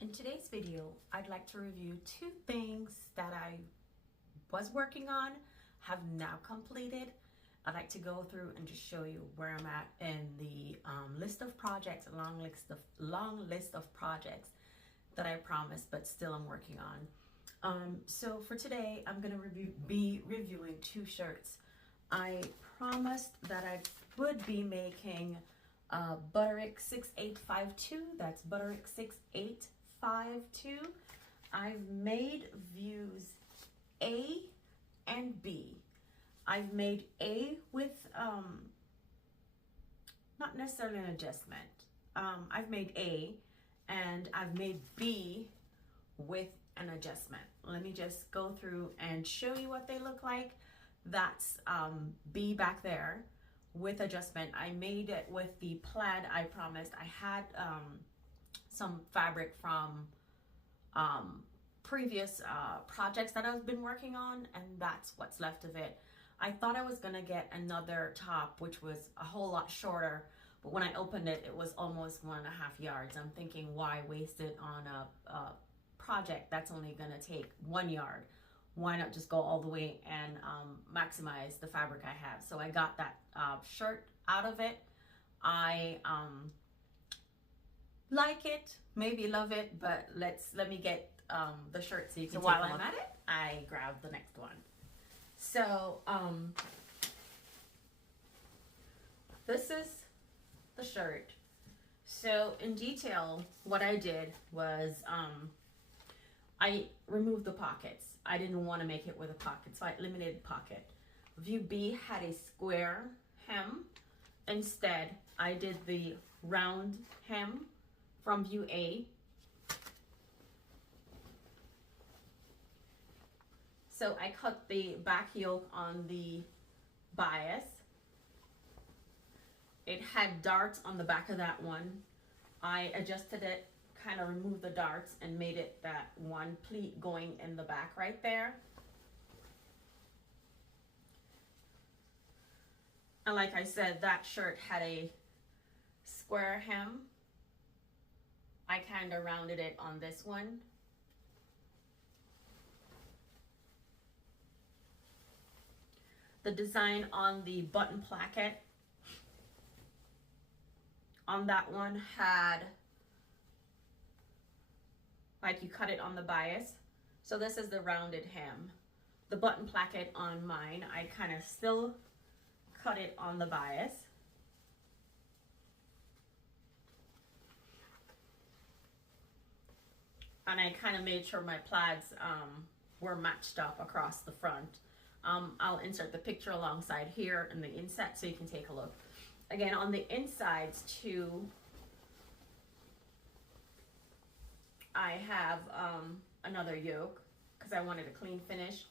In today's video, I'd like to review two things that I was working on, have now completed. I'd like to go through and just show you where I'm at in the list of projects, a long list of projects that I promised, but still I'm working on. So for today, I'm gonna be reviewing two shirts. I promised that I would be making Butterick 6852. That's Butterick 6852. I've made views A and B. I've made A with not necessarily an adjustment. I've made A and I've made B with an adjustment. Let me just go through and show you what they look like. That's B back there with adjustment. I made it with the plaid I promised. I had some fabric from previous projects that I've been working on, and that's what's left of it. I thought I was gonna get another top which was a whole lot shorter, but when I opened it, it was almost 1.5 yards. I'm thinking, why waste it on a project that's only gonna take 1 yard? Why not just go all the way and maximize the fabric I have? So I got that shirt out of it. I like it, maybe love it, but let me get the shirt so you can take while I'm at it, I grabbed the next one. So this is the shirt. So in detail, what I did was I removed the pockets. I didn't want to make it with a pocket, so I eliminated pocket. View B had a square hem. Instead, I did the round hem from view A. So I cut the back yoke on the bias. It had darts on the back of that one. I adjusted it, kind of removed the darts and made it that one pleat going in the back right there. And like I said, that shirt had a square hem. I kind of rounded it on this one. The design on the button placket on that one had, like, you cut it on the bias. So this is the rounded hem. The button placket on mine, I kind of still cut it on the bias. And I kind of made sure my plaids were matched up across the front. I'll insert the picture alongside here in the inset so you can take a look. Again, on the insides too, I have another yoke because I wanted a clean finish.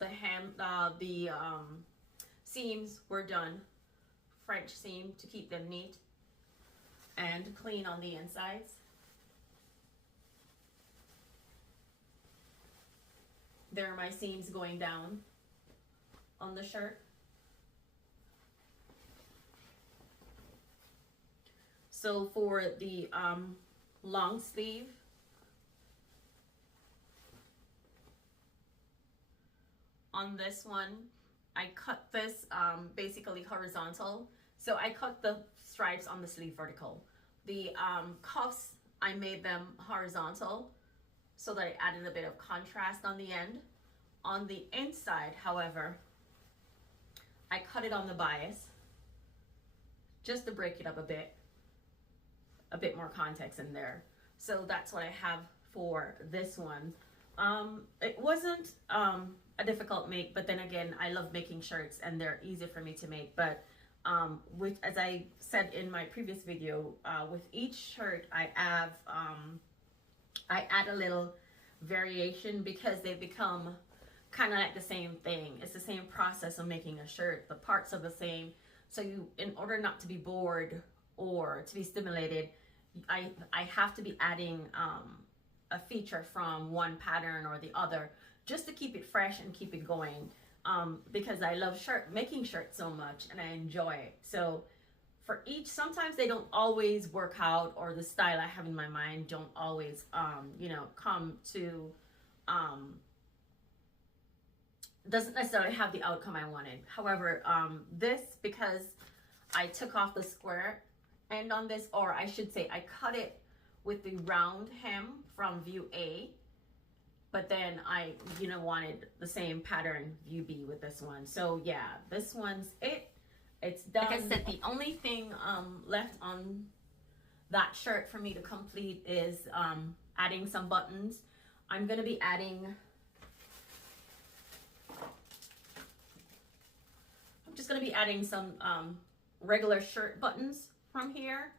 The hem, the seams were done French seam to keep them neat and clean on the insides. There are my seams going down on the shirt. So for the long sleeve, on this one, I cut this basically horizontal. So I cut the stripes on the sleeve vertical. The cuffs, I made them horizontal so that it added a bit of contrast on the end. On the inside, however, I cut it on the bias just to break it up a bit more context in there. So that's what I have for this one. It wasn't a difficult make, but then again, I love making shirts and they're easy for me to make. But which, as I said in my previous video, with each shirt I add a little variation because they become kind of like the same thing. It's the same process of making a shirt. The parts are the same. So you, in order not to be bored or to be stimulated, I have to be adding a feature from one pattern or the other just to keep it fresh and keep it going. Because I love making shirts so much and I enjoy it. So for each, sometimes they don't always work out, or the style I have in my mind don't always, you know, come to, doesn't necessarily have the outcome I wanted. However, this, because I took off the square end on this, or I should say I cut it with the round hem from view A, but then I, you know, wanted the same pattern view B with this one. So yeah, this one's it's done. Like I said, the only thing left on that shirt for me to complete is adding some buttons. I'm gonna be adding, I'm just gonna be adding some regular shirt buttons from here,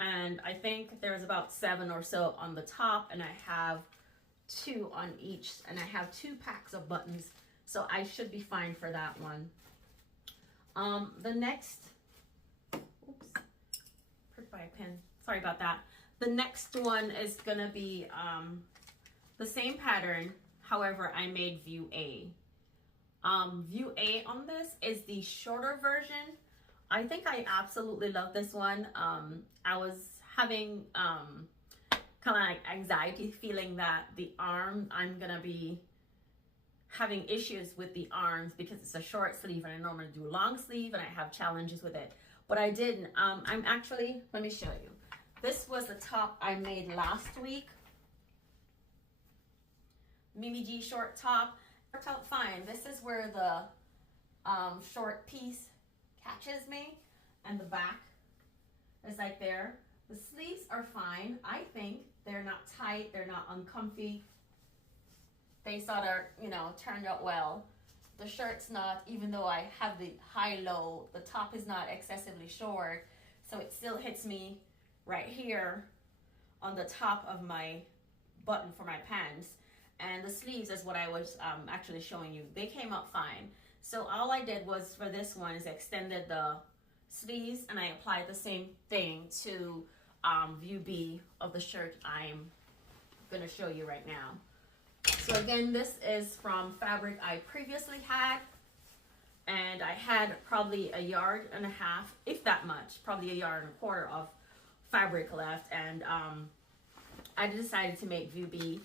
and I think there's about 7 or so on the top, and I have 2 on each, and I have 2 packs of buttons, so I should be fine for that one. The next, oops, pricked by a pin, sorry about that. The next one is gonna be the same pattern, however I made view A. View A on this is the shorter version. I think I absolutely love this one. I was having kind of like anxiety, feeling that the arm, I'm gonna be having issues with the arms because it's a short sleeve and I normally do long sleeve and I have challenges with it, but I didn't. I'm actually, let me show you. This was the top I made last week. Mimi G short top. Worked out fine. This is where the short piece catches me, and the back is like there. The sleeves are fine. I think they're not tight, they're not uncomfy. They sort of, you know, turned out well. The shirt's not, even though I have the high-low, the top is not excessively short, so it still hits me right here on the top of my button for my pants. And the sleeves is what I was actually showing you. They came out fine. So all I did was, for this one, is extended the sleeves, and I applied the same thing to view B of the shirt I'm gonna show you right now. So again, this is from fabric I previously had, and I had probably 1.5 yards, if that much, probably 1.25 yards of fabric left, and I decided to make view B,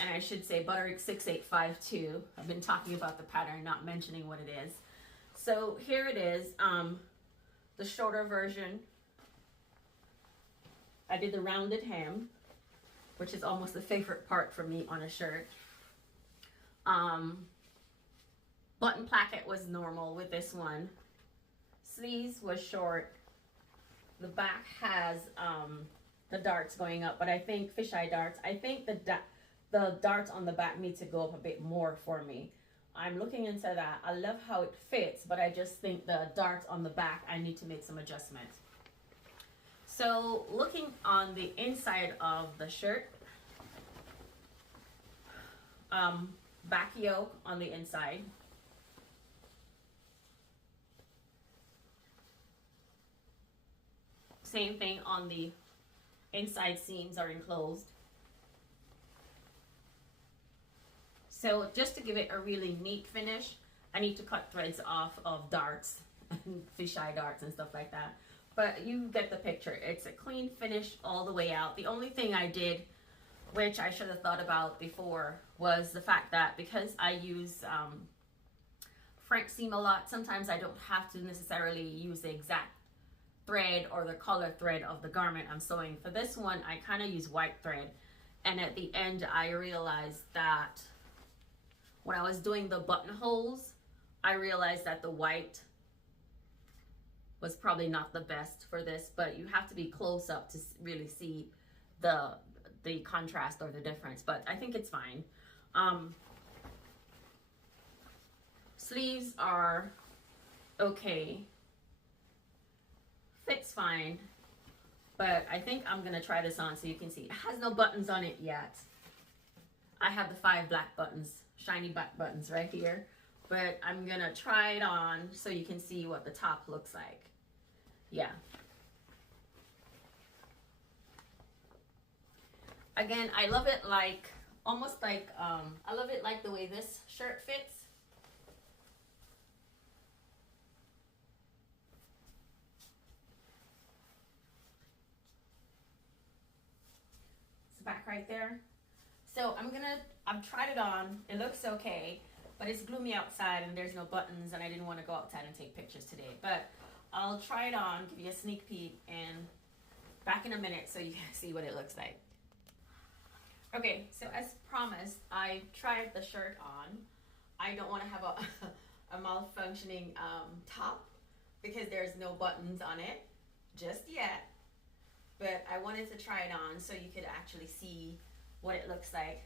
and I should say Butterick 6852. I've been talking about the pattern, not mentioning what it is. So here it is, the shorter version. I did the rounded hem, which is almost the favorite part for me on a shirt. Button placket was normal with this one. Sleeves was short. The back has the darts going up, but I think fisheye darts. I think the darts on the back need to go up a bit more for me. I'm looking into that. I love how it fits, but I just think the darts on the back, I need to make some adjustments. So looking on the inside of the shirt, back yoke on the inside. Same thing on the inside, seams are enclosed. So just to give it a really neat finish, I need to cut threads off of darts and fisheye darts and stuff like that. But you get the picture. It's a clean finish all the way out. The only thing I did, which I should have thought about before, was the fact that because I use French seam a lot, sometimes I don't have to necessarily use the exact thread or the color thread of the garment I'm sewing. For this one, I kind of use white thread. And at the end, I realized that when I was doing the buttonholes, I realized that the white was probably not the best for this, but you have to be close up to really see the contrast or the difference, but I think it's fine. Sleeves are okay, fits fine, but I think I'm gonna try this on so you can see. It has no buttons on it yet. I have the 5 black buttons, shiny black buttons right here, but I'm gonna try it on so you can see what the top looks like. Yeah. Again, I love it like, almost like, I love it like the way this shirt fits. back right there. So I've tried it on, it looks okay, but it's gloomy outside and there's no buttons and I didn't want to go outside and take pictures today. But I'll try it on, give you a sneak peek, and back in a minute so you can see what it looks like. Okay, so as promised, I tried the shirt on. I don't want to have a malfunctioning top because there's no buttons on it just yet. But I wanted to try it on so you could actually see what it looks like.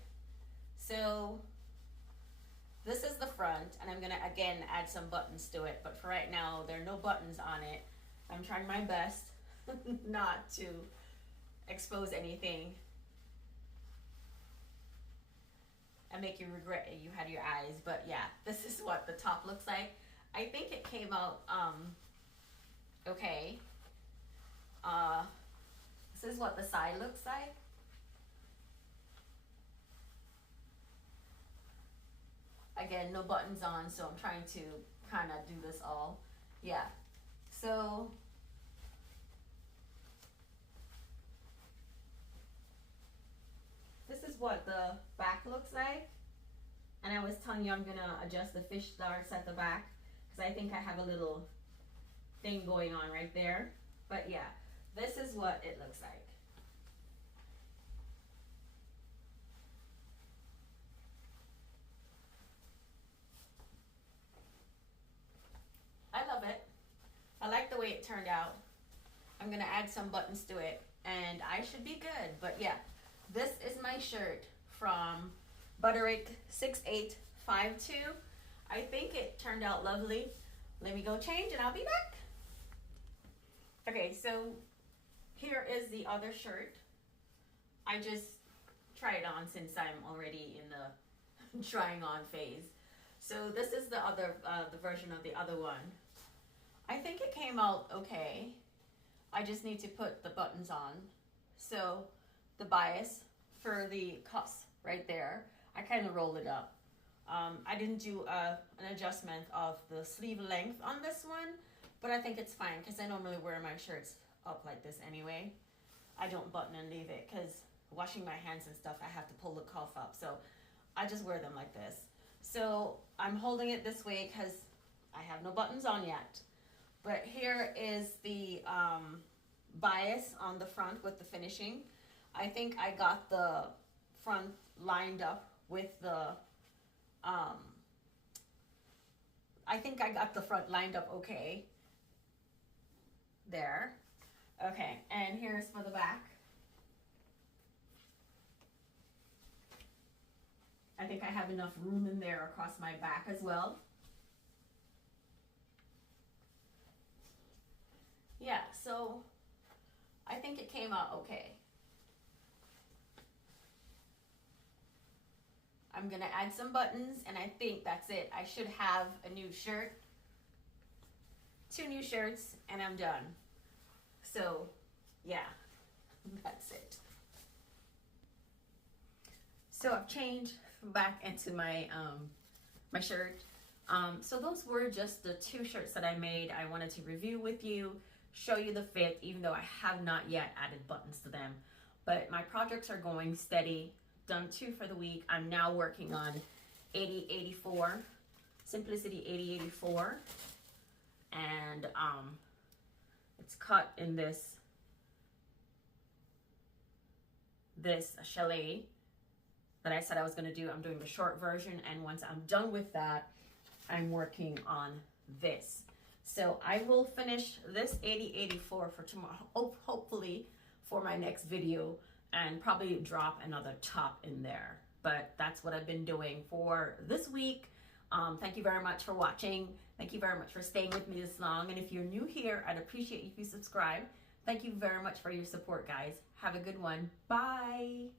So this is the front, and I'm gonna again add some buttons to it, but for right now there are no buttons on it. I'm trying my best not to expose anything and make you regret you had your eyes. But yeah, this is what the top looks like. I think it came out okay. This is what the side looks like. Again, no buttons on, so I'm trying to kind of do this all. Yeah, so this is what the back looks like. And I was telling you I'm gonna adjust the fish darts at the back because I think I have a little thing going on right there. But yeah, this is what it looks like. I love it. I like the way it turned out. I'm gonna add some buttons to it and I should be good. But yeah, this is my shirt from Butterick 6852. I think it turned out lovely. Let me go change and I'll be back. Okay, so here is the other shirt. I just tried it on since I'm already in the trying on phase. So this is the other, the version of the other one. I think it came out okay. I just need to put the buttons on. So the bias for the cuffs right there, I kind of rolled it up. I didn't do an adjustment of the sleeve length on this one, but I think it's fine because I normally wear my shirts up like this anyway. I don't button and leave it because washing my hands and stuff, I have to pull the cuff up. So I just wear them like this. So I'm holding it this way because I have no buttons on yet. But here is the bias on the front with the finishing. I think I got the front lined up with the, I think I got the front lined up okay. There. Okay, and here's for the back. I think I have enough room in there across my back as well. Yeah, so I think it came out okay. I'm gonna add some buttons and I think that's it. I should have a new shirt, 2 new shirts, and I'm done. So yeah, that's it. So I've changed back into my my shirt. So those were just the 2 shirts that I made. I wanted to review with you, show you the fit, even though I have not yet added buttons to them. But my projects are going steady. Done 2 for the week. I'm now working on 8084, Simplicity 8084, and it's cut in this chalet that I said I was going to do. I'm doing the short version, and once I'm done with that, I'm working on this. So I will finish this 8084 for tomorrow, hopefully for my next video, and probably drop another top in there. But that's what I've been doing for this week. Thank you very much for watching. Thank you very much for staying with me this long. And if you're new here, I'd appreciate if you subscribe. Thank you very much for your support, guys. Have a good one. Bye.